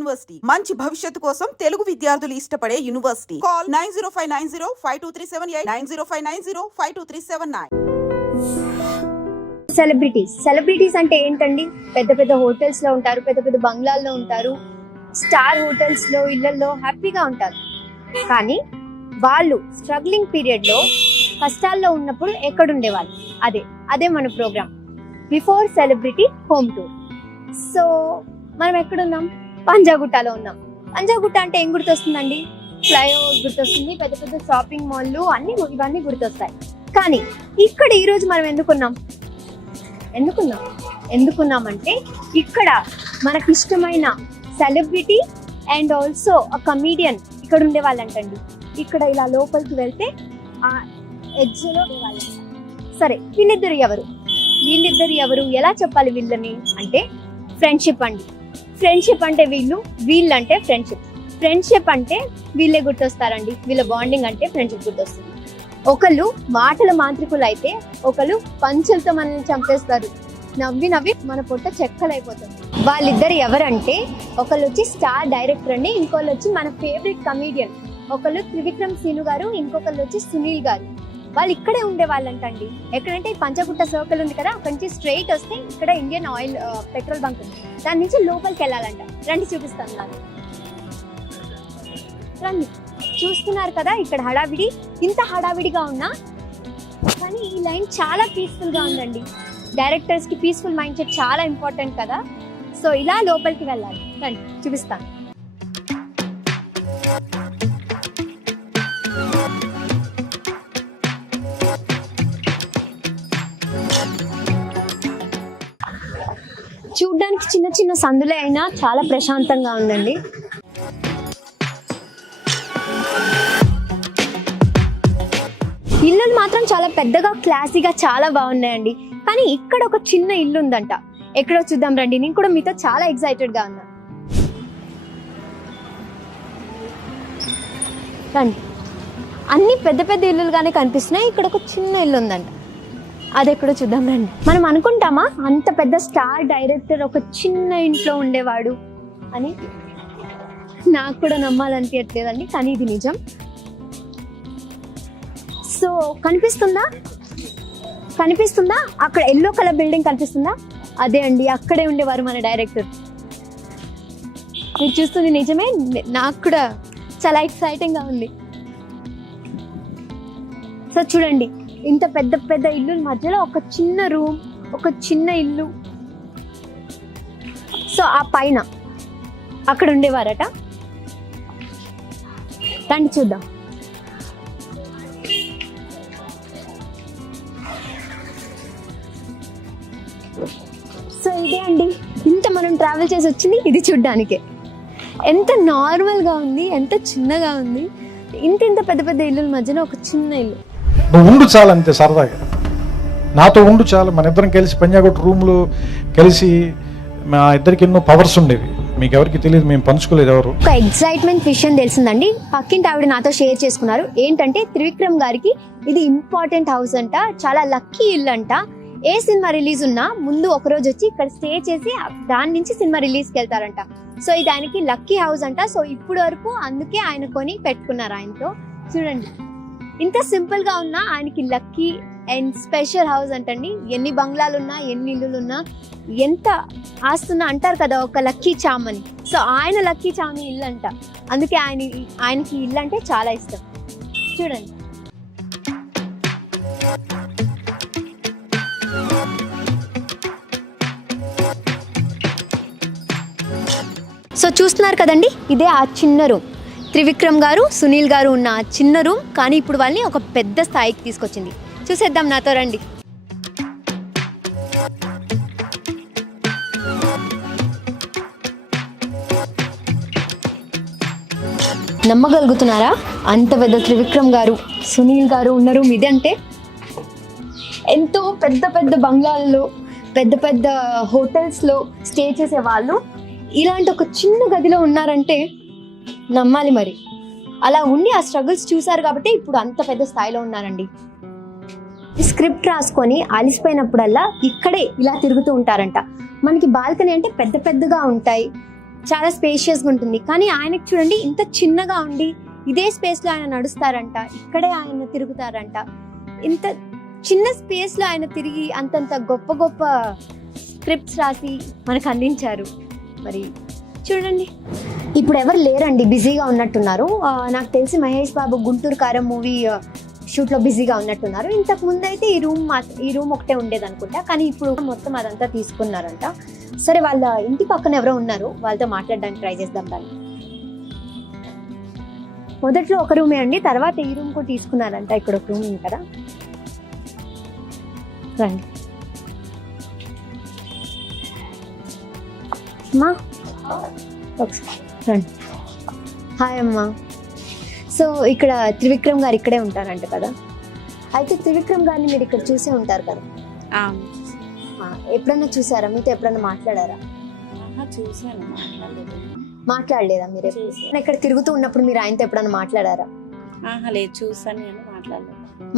University మంచి భవిష్యత్తు కోసం తెలుగు విద్యార్థులు ఇష్టపడే యూనివర్సిటీ. కాల్ 9059052378 9059052379. సెలబ్రిటీస్ అంటే ఏంటండి? పెద్ద పెద్ద హోటల్స్ లో ఉంటారు, పెద్ద పెద్ద బంగ్లాల్లో ఉంటారు, స్టార్ హోటల్స్ లో ఇళ్లలో హ్యాపీగా ఉంటారు. కానీ వాళ్ళు స్ట్రగ్లింగ్ పీరియడ్ లో కష్టాల్లో ఉన్నప్పుడు ఎక్కడుండేవాళ్ళు? అదే మన program before celebrity home tour. So మనం ఎక్కడున్నాం? పంజాగుట్టలో ఉన్నాం. పంజాగుట్ట అంటే ఏం గుర్తొస్తుందండి? ఫ్లైఓవర్ గుర్తొస్తుంది, పెద్ద పెద్ద షాపింగ్ మాల్లు ఇవన్నీ గుర్తొస్తాయి. కానీ ఇక్కడ ఈరోజు మనం ఎందుకున్నామంటే ఇక్కడ మనకి ఇష్టమైన సెలబ్రిటీ అండ్ ఆల్సో కమీడియన్ ఇక్కడ ఉండే వాళ్ళంటండి. ఇక్కడ ఇలా లోపలికి వెళ్తే ఆ ఎడ్జ్లో వాళ్ళు. సరే, వీళ్ళిద్దరు ఎవరు ఎలా చెప్పాలి వీళ్ళని అంటే? ఫ్రెండ్షిప్ అండి. ఫ్రెండ్షిప్ అంటే వీళ్ళంటే ఫ్రెండ్షిప్ అంటే వీళ్ళే గుర్తొస్తారండి. వీళ్ళ బాండింగ్ అంటే ఫ్రెండ్షిప్ గుర్తొస్తుంది. ఒకళ్ళు మాటల మాంత్రికులు అయితే ఒకళ్ళు పంచులతో మనల్ని చంపేస్తారు. నవ్వి మన పొట్ట చెక్కలైపోతుంది. వాళ్ళిద్దరు ఎవరంటే ఒకళ్ళు వచ్చి స్టార్ డైరెక్టర్ అండి, ఇంకోళ్ళు వచ్చి మన ఫేవరెట్ కమీడియన్. ఒకళ్ళు త్రివిక్రమ్ సీను గారు, ఇంకొకళ్ళు వచ్చి సునీల్ గారు. వాళ్ళు ఇక్కడే ఉండే వాళ్ళంటండి. ఎక్కడంటే ఈ పంచగుట్ట సర్కిల్ ఉంది కదా, అక్కడి నుంచి స్ట్రైట్ వస్తే ఇక్కడ ఇండియన్ ఆయిల్ పెట్రోల్ బంక్ ఉంది. దాని నుంచి లోపలికి వెళ్ళాలంట. రండి చూపిస్తాను. రండి. చూస్తున్నారు కదా ఇక్కడ హడావిడి. ఇంత హడావిడిగా ఉన్నా కానీ ఈ లైన్ చాలా పీస్ఫుల్ గా ఉందండి. డైరెక్టర్స్ కి పీస్ఫుల్ మైండ్ సెట్ చాలా ఇంపార్టెంట్ కదా. సో ఇలా లోపలికి వెళ్ళాలి. రండి చూపిస్తాను. చూడ్డానికి చిన్న చిన్న సందులే అయినా చాలా ప్రశాంతంగా ఉందండి. ఇల్లులు మాత్రం చాలా పెద్దగా క్లాసీగా చాలా బాగున్నాయండి. కానీ ఇక్కడ ఒక చిన్న ఇల్లు ఉందంట. ఎక్కడో చూద్దాం రండి. నేను కూడా మీతో చాలా ఎక్సైటెడ్ గా ఉన్నా. రండి. అన్ని పెద్ద పెద్ద ఇల్లులుగానే కనిపిస్తున్నాయి. ఇక్కడ ఒక చిన్న ఇల్లు ఉందంట. అది ఎక్కడో చూద్దాం రండి. మనం అనుకుంటామా అంత పెద్ద స్టార్ డైరెక్టర్ ఒక చిన్న ఇంట్లో ఉండేవాడు అని? నాకు కూడా నమ్మాలనిపించట్లేదండి, కానీ ఇది నిజం. సో కనిపిస్తుందా అక్కడ ఎల్లో కలర్ బిల్డింగ్ కనిపిస్తుందా? అదే అండి, అక్కడే ఉండేవారు మన డైరెక్టర్. మీరు చూస్తుంది నిజమే. నాకు కూడా చాలా ఎక్సైటింగ్ గా ఉంది. సో చూడండి, ఇంత పెద్ద పెద్ద ఇల్లు మధ్యలో ఒక చిన్న రూమ్, ఒక చిన్న ఇల్లు. సో ఆ పైన అక్కడ ఉండేవారట. రండి చూద్దాం. సో ఇదే అండి, ఇంత మనం ట్రావెల్ చేసి వచ్చింది ఇది చూడ్డానికే. ఎంత నార్మల్గా ఉంది, ఎంత చిన్నగా ఉంది. ఇంత పెద్ద పెద్ద ఇల్లుల మధ్యన ఒక చిన్న ఇల్లు. నువ్వు ఉండు చాలు, అంతే. సరదాగా నాతో ఉండు చాలు. మన ఇద్దరం కలిసి పంజాగుట్ట రూమ్లో కలిసి మా ఇద్దరికి ఎన్నో పవర్స్ ఉండేవి. మీకు ఎవరికి తెలియదు, మేము పంచుకోలేదు ఎవరు. ఒక ఎక్సైట్మెంట్ విషయం తెలిసిందండి. పక్కింటి ఆవిడ నాతో షేర్ చేసుకున్నారు. ఏంటంటే త్రివిక్రమ్ గారికి ఇది ఇంపార్టెంట్ హౌస్ అంట, చాలా లక్కీ ఇల్లు అంట. ఏ సినిమా రిలీజ్ ఉన్నా ముందు ఒక రోజు వచ్చి ఇక్కడ స్టే చేసి దాని నుంచి సినిమా రిలీజ్కి వెళ్తారంట. సో ఇది ఆయనకి లక్కీ హౌస్ అంట. సో ఇప్పుడు వరకు అందుకే ఆయన కొని పెట్టుకున్నారు ఆయనతో. చూడండి, ఇంత సింపుల్ గా ఉన్నా ఆయనకి లక్కీ అండ్ స్పెషల్ హౌస్ అంటండి. ఎన్ని బంగ్లాలున్నా, ఎన్ని ఇల్లులున్నా, ఎంత ఆస్తున్నా అంటారు కదా ఒక లక్కీ చామ్ అని. సో ఆయన లక్కీ చామ్ ఇల్లు అంట. అందుకే ఆయనకి ఇల్లు అంటే చాలా ఇష్టం. చూడండి. సో చూస్తున్నారు కదండి, ఇదే ఆ చిన్న రూమ్. త్రివిక్రమ్ గారు, సునీల్ గారు ఉన్న ఆ చిన్న రూమ్. కానీ ఇప్పుడు వాళ్ళని ఒక పెద్ద స్థాయికి తీసుకొచ్చింది. చూసేద్దాం, నాతో రండి. నమ్మగలుగుతున్నారా? అంత పెద్ద త్రివిక్రమ్ గారు, సునీల్ గారు ఉన్న రూమ్ ఇది. అంటే ఎంతో పెద్ద పెద్ద బంగ్లాల్లో, పెద్ద పెద్ద హోటల్స్లో స్టే చేసే వాళ్ళు ఇలాంటి ఒక చిన్న గదిలో ఉన్నారంటే నమ్మాలి మరి. అలా ఉండి ఆ స్ట్రగుల్స్ చూసారు కాబట్టి ఇప్పుడు అంత పెద్ద స్థాయిలో ఉన్నారండి. స్క్రిప్ట్ రాసుకొని అలిసిపోయినప్పుడల్లా ఇక్కడే ఇలా తిరుగుతూ ఉంటారంట. మనకి బాల్కనీ అంటే పెద్ద పెద్దగా ఉంటాయి, చాలా స్పేషియస్గా ఉంటుంది. కానీ ఆయనకి చూడండి ఇంత చిన్నగా ఉండి ఇదే స్పేస్లో ఆయన నడుస్తారంట, ఇక్కడే ఆయన తిరుగుతారంట. ఇంత చిన్న స్పేస్లో ఆయన తిరిగి అంతంత గొప్ప గొప్ప స్క్రిప్ట్స్ రాసి మనకు అందించారు. మరి చూడండి, ఇప్పుడు ఎవరు లేరండి, బిజీగా ఉన్నట్టున్నారు. నాకు తెలిసి మహేష్ బాబు గుంటూరు కారం మూవీ షూట్లో బిజీగా ఉన్నట్టున్నారు. ఇంతకు ముందు అయితే ఈ రూమ్ ఒకటే ఉండేది అనుకుంటా, కానీ ఇప్పుడు మొత్తం అదంతా తీసుకున్నారంట. సరే, వాళ్ళ ఇంటి పక్కన ఎవరో ఉన్నారు, వాళ్ళతో మాట్లాడడానికి ట్రై చేద్దాం. దాన్ని మొదట్లో ఒక రూమే అండి, తర్వాత ఈ రూమ్ కూడా తీసుకున్నారంట. ఇక్కడ ఒక రూమ్ ఉంది కదా, రండి అమ్మా, రండి. హాయ్ అమ్మా. సో ఇక్కడ త్రివిక్రమ్ గారు ఇక్కడే ఉంటారంట కదా, అయితే త్రివిక్రమ్ గారిని మీరు ఇక్కడ చూసే ఉంటారు కదా, ఎప్పుడన్నా చూసారా? మీతో ఎప్పుడన్నా మాట్లాడారా? చూసాను, మాట్లాడలేదా మీరు? ఇక్కడ తిరుగుతూ ఉన్నప్పుడు మీరు ఆయనతో ఎప్పుడన్నా మాట్లాడారా? లేదు, చూసాను కానీ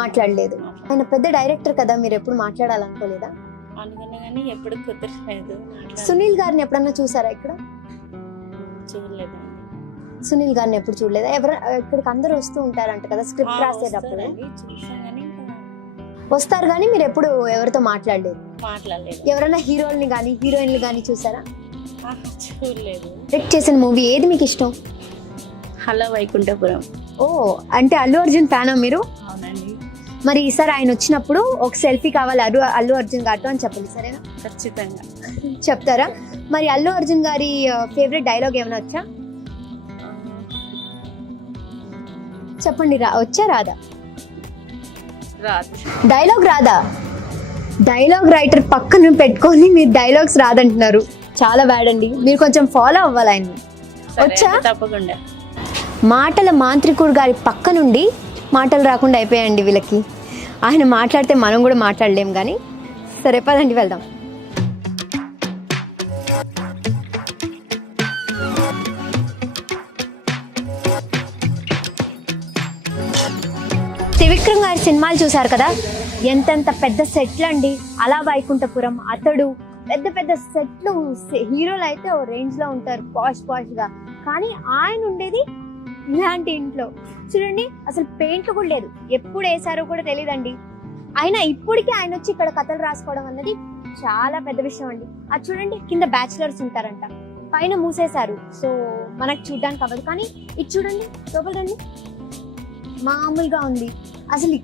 మాట్లాడలేదు. ఆయన పెద్ద డైరెక్టర్ కదా, మీరు ఎప్పుడు మాట్లాడాలనుకోలేదా? అనుకున్నా కానీ ఎప్పుడు కుదరలేదు. సునీల్ గారిని ఎప్పుడన్నా చూసారా ఇక్కడ? చూడలేదు. సునీల్ గారిని ఎప్పుడు చూడలేదా? ఇక్కడికి అందరూ వస్తూ ఉంటారంట కదా స్క్రిప్ట్ రాసేటప్పుడు. చూసాను కానీ వస్తారు కానీ మీరు ఎప్పుడు ఎవరితో మాట్లాడలేదు? మాట్లాడలేదు. ఎవరైనా హీరోల్ని కానీ హీరోయిన్లు కానీ చూసారా? చూడలేదు. డైరెక్ట్ చేసిన మూవీ ఏది మీకు ఇష్టం? హలో వైకుంఠపురం. ఓ, అంటే అల్లు అర్జున్ ఫ్యానా మీరు? అవునండి. మరి ఈసారి ఆయన వచ్చినప్పుడు ఒక సెల్ఫీ కావాలి అల్లు అర్జున్ గారితో అని చెప్పండి, సరేనా? ఖచ్చితంగా చెప్తారా? మరి అల్లు అర్జున్ గారి ఫేవరెట్ డైలాగ్ ఏమైనా వచ్చా? చెప్పండి. వచ్చా రాదా? రాదు. డైలాగ్ రాదా? డైలాగ్ రైటర్ పక్కన పెట్టుకొని మీరు డైలాగ్స్ రాదంటున్నారు, చాలా బ్యాడ్ అండి. మీరు కొంచెం ఫాలో అవ్వాలి ఆయన్ని. వచ్చా? తప్పకుండా. మాటల మాంత్రికుడు గారి పక్క నుండి మాటలు రాకుండా అయిపోయాయండి వీళ్ళకి. ఆయన మాట్లాడితే మనం కూడా మాట్లాడలేం. కానీ సరే, పదండి వెళ్దాం. త్రివిక్రమ్ గారి సినిమాలు చూసారు కదా, ఎంతెంత పెద్ద సెట్లు అండి. అలా వైకుంఠపురం, అతడు, పెద్ద పెద్ద సెట్లు. హీరోలు అయితే ఓ రేంజ్ లో ఉంటారు, పాష్ గా. కానీ ఆయన ఉండేది ఇలాంటి ఇంట్లో. చూడండి, అసలు పెయింట్లు కూడా లేదు, ఎప్పుడు వేసారో కూడా తెలియదండి. అయినా ఇప్పటికీ ఆయన వచ్చి ఇక్కడ కథలు రాసుకోవడం అన్నది చాలా పెద్ద విషయం అండి. అది చూడండి, కింద బ్యాచిలర్స్ ఉంటారంట, పైన మూసేశారు, సో మనకు చూడడానికి అవ్వదు. కానీ ఇది చూడండి, లోపల రండి, మామూలుగా ఉంది. అసలు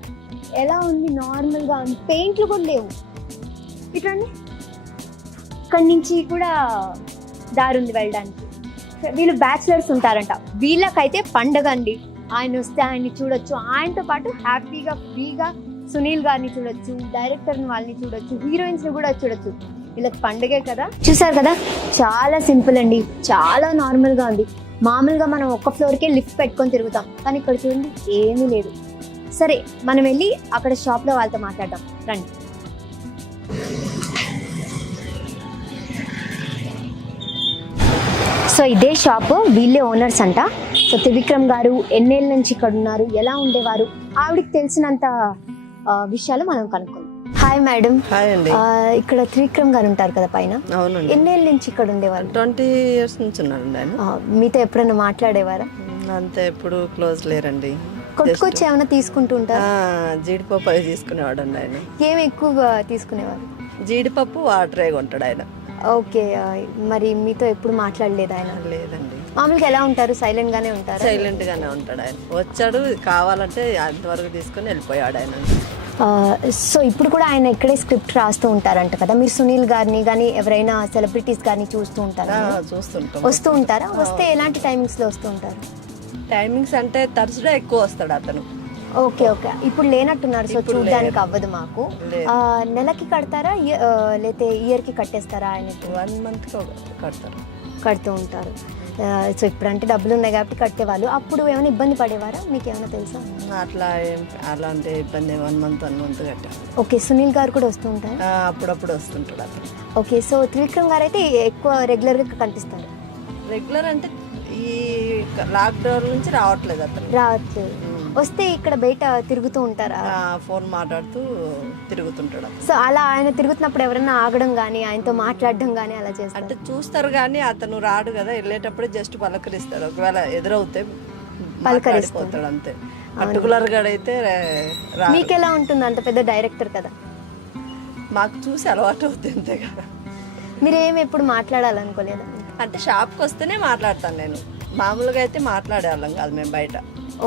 ఎలా ఉంది? నార్మల్ గా ఉంది, పెయింట్లు కూడా లేవు. ఇట్లండి, ఇక్కడి నుంచి కూడా దారి ఉంది వెళ్ళడానికి. వీళ్ళు బ్యాచిలర్స్ ఉంటారంట, వీళ్ళకైతే పండగ అండి. ఆయన వస్తే ఆయన్ని చూడొచ్చు, ఆయనతో పాటు హ్యాపీగా ఫ్రీగా సునీల్ గారిని చూడొచ్చు, డైరెక్టర్ వాళ్ళని చూడొచ్చు, హీరోయిన్స్ ని కూడా చూడొచ్చు. వీళ్ళకి పండగే కదా. చూసారు కదా, చాలా సింపుల్ అండి, చాలా నార్మల్ గా ఉంది. మామూలుగా మనం ఒక్క ఫ్లోర్కే లిఫ్ట్ పెట్టుకొని తిరుగుతాం, కానీ ఇక్కడ చూడండి ఏమీ లేదు. సరే, మనం వెళ్ళి అక్కడ షాప్ లో వాళ్ళతో మాట్లాడదాం, రండి. సో ఇదే షాప్, వీళ్ళే ఓనర్స్ అంట. సో త్రివిక్రమ్ గారు ఎన్నేళ్ళ నుంచి ఇక్కడ ఉన్నారు, ఎలా ఉండేవారు, ఆవిడకి తెలిసినంత విషయాలు మనం కనుక్కుందాం. Hi madam. హాయ్ అండి. ఇక్కడ త్రివిక్రమ్ గారు ఉంటారు కదా పైన, అవునండి. ఎన్నేళ్ళ నుంచి ఇక్కడ ఉండేవారు? 20 years నుంచి ఉన్నారండి ఆయన. మీతో ఎప్పుడైనా మాట్లాడేవారా? అంతే, ఎప్పుడు క్లోజ్ లేరండి. కొట్టుకొచ్చి ఏమైనా తీసుకుంటూ ఉంటారా? జీడిపప్పు అవి తీసుకునేవాడు అండి ఆయన. ఏమి ఎక్కువగా తీసుకునేవారు? జీడిపప్పు వాటరే కొంటాడు ఆయన. ఓకే, మరి మీతో ఎప్పుడు మాట్లాడలేదు ఆయన? లేదండి. మామూలుగా ఎలా ఉంటారు? సైలెంట్ గానే ఉంటారు? సైలెంట్ గానే ఉంటాడు ఆయన. వచ్చాడు, కావాలంటే అంతవరకు తీసుకుని వెళ్ళిపోయాడు ఆయన. సో ఇప్పుడు కూడా ఆయన ఇక్కడే స్క్రిప్ట్ రాస్తూ ఉంటారంట కదా. మీరు సునీల్ గారిని కానీ ఎవరైనా సెలబ్రిటీస్ గారిని చూస్తూ ఉంటారా? చూస్తుంటాం. వస్తూ ఉంటారా? వస్తే ఎలాంటి టైమింగ్స్ లో వస్తూ ఉంటారు? టైమింగ్స్ అంటే తరచుగా ఎక్కువ వస్తాడు అతను. ఓకే ఓకే, ఇప్పుడు లేనట్టున్నారు, సో చూడడానికి అవ్వదు మాకు. నెలకి కడతారా లేకపోతే ఇయర్ కి కట్టేస్తారా? ఆయన 1 month కడతారు. కడుతూ ఉంటారు. సో ఇప్పుడంటే డబ్బులు ఉన్నాయి కాబట్టి కట్టేవాళ్ళు. అప్పుడు ఏమైనా ఇబ్బంది పడేవారా? మీకు ఏమైనా తెలుసా? అట్లా అలాంటి ఇబ్బంది 1 month కట్టారు. ఓకే, సునీల్ గారు కూడా వస్తూ ఉంటారు? అప్పుడప్పుడు వస్తుంటాడు అతను. ఓకే, సో త్రివిక్రమ్ గారు అయితే ఎక్కువ రెగ్యులర్ గా కనిపిస్తారు. రెగ్యులర్ అంటే ఈ లాక్డౌన్ నుంచి రావట్లేదు అతను. రావట్లేదు. వస్తే ఇక్కడ బయట తిరుగుతూ ఉంటారా? ఫోన్ మాట్లాడుతూ తిరుగుతుంటాడు. సో అలా ఆయన తిరుగుతున్నప్పుడు ఎవరైనా ఆగడం కానీ ఆయనతో మాట్లాడడం కానీ అలా చేస్తారు? అంటే చూస్తారు కానీ అతను రాడు కదా, వెళ్ళేటప్పుడు జస్ట్ పలకరిస్తాడు. ఒకవేళ ఎదురవుతే పలకరిస్తాడు అంతే. పర్టికులర్ గా అయితే మీకు ఎలా ఉంటుంది? అంత పెద్ద డైరెక్టర్ కదా, మాకు చూసి అలవాటు అవుతుంది అంతే కదా. మీరు ఏమి ఎప్పుడు మాట్లాడాలనుకోలేదా? అంటే షాప్కి వస్తేనే మాట్లాడతాను నేను, మామూలుగా అయితే మాట్లాడేవాళ్ళం కాదు మేము బయట.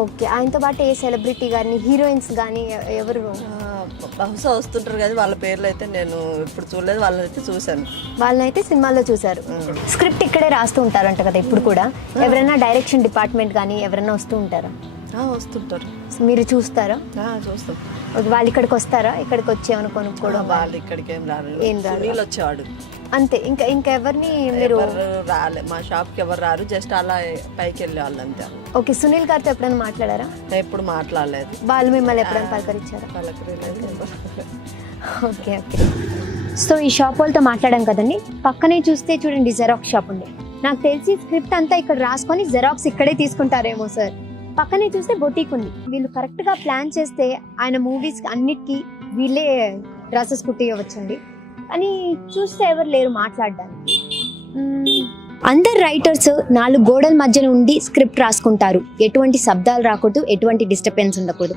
ఓకే. ఆయనతో పాటు ఏ సెలబ్రిటీ కానీ హీరోయిన్స్ కానీ ఎవరు? బహుశా వస్తుంటారు కదా, వాళ్ళ పేర్లు అయితే నేను ఇప్పుడు చూడలేదు, వాళ్ళని అయితే చూశాను. వాళ్ళనైతే సినిమాల్లో చూసారు. స్క్రిప్ట్ ఇక్కడే రాస్తూ ఉంటారంట కదా ఇప్పుడు కూడా? ఎవరైనా డైరెక్షన్ డిపార్ట్మెంట్ కానీ ఎవరైనా వస్తూ ఉంటారా? వస్తుంటారు. మీరు చూస్తారా? చూస్తాం. వాళ్ళు ఇక్కడికి వస్తారా? ఇక్కడికి వచ్చి ఏమైనా కొనుక్కోవడం? వాళ్ళు ఇక్కడికి ఏం రారు. సునీల్ వచ్చేవాడు అంతే. ఇంకా ఎవరిని మీరు? రాలే, మా షాప్కి ఎవరు రారు, జస్ట్ అలా పైకి వెళ్ళే వాళ్ళు అంతే. ఓకే. సునీల్ గారితో ఎప్పుడైనా మాట్లాడారా? ఎప్పుడు మాట్లాడలేదు. వాళ్ళు మిమ్మల్ని ఎప్పుడైనా పలకరించారా? Okay okay. సో ఈ షాప్ వాళ్ళతో మాట్లాడాం కదండి. పక్కనే చూస్తే చూడండి జెరాక్స్ షాప్ ఉంది. నాకు తెలిసి స్క్రిప్ట్ అంతా ఇక్కడ రాసుకొని జెరాక్స్ ఇక్కడే తీసుకుంటారేమో సార్. పక్కనే చూస్తే బొటీక్ ఉంది. వీళ్ళు కరెక్ట్ గా ప్లాన్ చేస్తే ఆయన మూవీస్ అన్నిటికీ వీళ్ళే డ్రెస్సెస్ కుట్టియవచ్చండి. అని చూస్తే ఎవరు లేరు మాట్లాడడానికి. అందరు రైటర్స్ 4 గోడల మధ్యన ఉండి స్క్రిప్ట్ రాసుకుంటారు. ఎటువంటి శబ్దాలు రాకూడదు, ఎటువంటి డిస్టర్బెన్స్ ఉండకూడదు.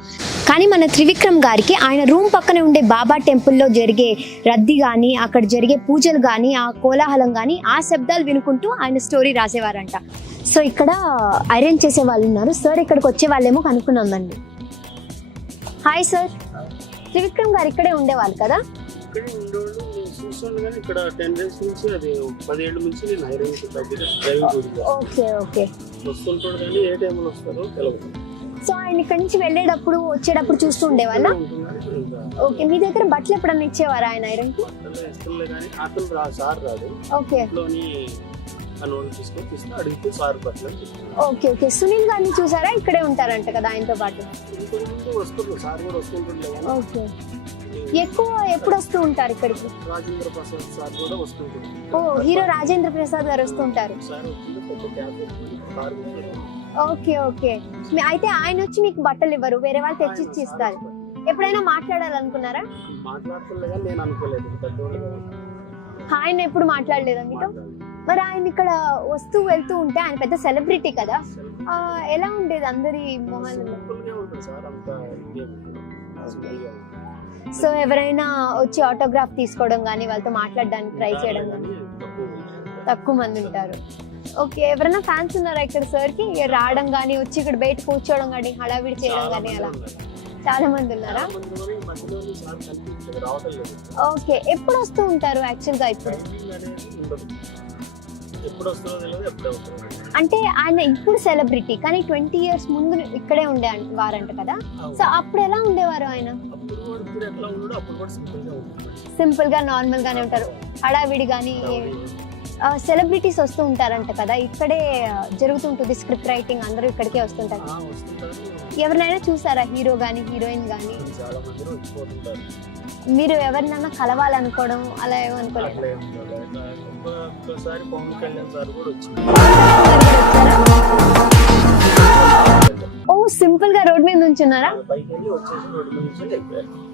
కానీ మన త్రివిక్రమ్ గారికి ఆయన రూమ్ పక్కనే ఉండే బాబా టెంపుల్లో జరిగే రద్దీ కానీ, అక్కడ జరిగే పూజలు కానీ, ఆ కోలాహలం కానీ, ఆ శబ్దాలు వినుకుంటూ ఆయన స్టోరీ రాసేవారంట. సో ఇక్కడ అరేంజ్ చేసే వాళ్ళు ఉన్నారు. సార్ ఇక్కడికి వచ్చే వాళ్ళేమో కనుక్కున్నామండి. హాయ్ సార్, త్రివిక్రమ్ గారు ఇక్కడే ఉండేవాళ్ళు కదా? ఇక్కడే ఉండేవాళ్ళు. నేను చూసాను కానీ ఇక్కడ 10 days నుంచి, అది 10 ఏళ్ళ నుంచి నేను హైదరాబాద్ డ్రైవింగ్ ఓకే ఓకే. వస్తుంటాడు కానీ ఏ టైంలో వస్తారో తెలియదు. సో ఆయన ఇక్కడి నుంచి వెళ్ళేటప్పుడు వచ్చేటప్పుడు చూస్తూ ఉండేవాళ్ళ? ఓకే. మీ దగ్గర బట్టలు ఎప్పుడన్నా ఇచ్చేవారా ఆయన ఐరన్ కి? ఇస్తుండే కానీ అతను సార్ రాదు. ఓకే. తీసుకొని తీస్తే అడిగితే సార్ బట్టలు. Okay okay. సునీల్ గారిని చూసారా? ఇక్కడే ఉంటారంట కదా ఆయనతో పాటు? వస్తుంటారు, సార్ కూడా వస్తుంటుండే. ఓకే. ఎక్కువ ఎప్పుడు వస్తూ ఉంటారు ఇక్కడికి? రాజేంద్ర ప్రసాద్ సార్ కూడా వస్తుంటారు. ఓ, హీరో రాజేంద్ర ప్రసాద్ గారు వస్తూ ఉంటారు. Okay okay. అయితే ఆయన వచ్చి మీకు బట్టలు ఇవ్వరు, వేరే వాళ్ళు తెచ్చి ఇచ్చి ఇస్తారు. ఎప్పుడైనా మాట్లాడాలనుకున్నారా? మాట్లాడుతుండగా నేను అనుకోలేదు. ఆయన ఎప్పుడు మాట్లాడలేదా మీతో? మరి ఆయన ఇక్కడ వస్తూ వెళ్తూ ఉంటే ఆయన పెద్ద సెలబ్రిటీ కదా, ఎలా ఉండేది అందరి మొహాలు? సో ఎవరైనా వచ్చి ఆటోగ్రాఫ్ తీసుకోవడం కానీ, వాళ్ళతో మాట్లాడడానికి ట్రై చేయడం కానీ తక్కువ మంది ఉంటారు. ఓకే. ఎవరైనా ఫ్యాన్స్ ఉన్నారా ఇక్కడ సార్ కి? రావడం కానీ, వచ్చి ఇక్కడ బయట కూర్చోవడం కానీ, హడావిడి చేయడం కానీ అలా చాలా మంది ఉన్నారా? ఓకే. ఎప్పుడు వస్తూ ఉంటారు యాక్చువల్ గా? అంటే ఆయన ఇప్పుడు సెలబ్రిటీ కానీ 20 years ముందు ఇక్కడే ఉండే వారంట కదా. సో అప్పుడు ఎలా ఉండేవారు ఆయన? సింపుల్ గా నార్మల్ గానే ఉంటారు, హడావిడి కానీ. సెలబ్రిటీస్ వస్తూ ఉంటారంట కదా, ఇక్కడే జరుగుతుంటుంది స్క్రిప్ట్ రైటింగ్, అందరూ ఇక్కడికే వస్తుంటారు. ఎవరినైనా చూసారా? హీరో గానీ హీరోయిన్ గానీ? మీరు ఎవరినైనా కలవాలనుకోవడం అలా ఏమనుకోలేదు? ఓ, సింపుల్ గా రోడ్ మీద నుంచున్నారా?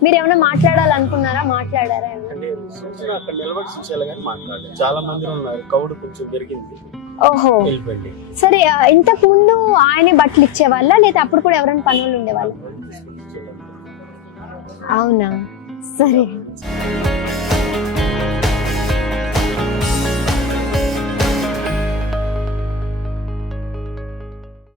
మీరు ఏమైనా మాట్లాడాలనుకున్నారా? మాట్లాడారా? చాలా మంది ఉన్నారు, కౌడు కొంచెం పెరిగింది. ఓహో, సరే. ఇంతకు ముందు ఆయనే బట్టలు ఇచ్చేవాళ్ళ, లేదా అప్పుడు కూడా ఎవరైనా పనులు ఉండేవాళ్ళ? అవునా, సరే.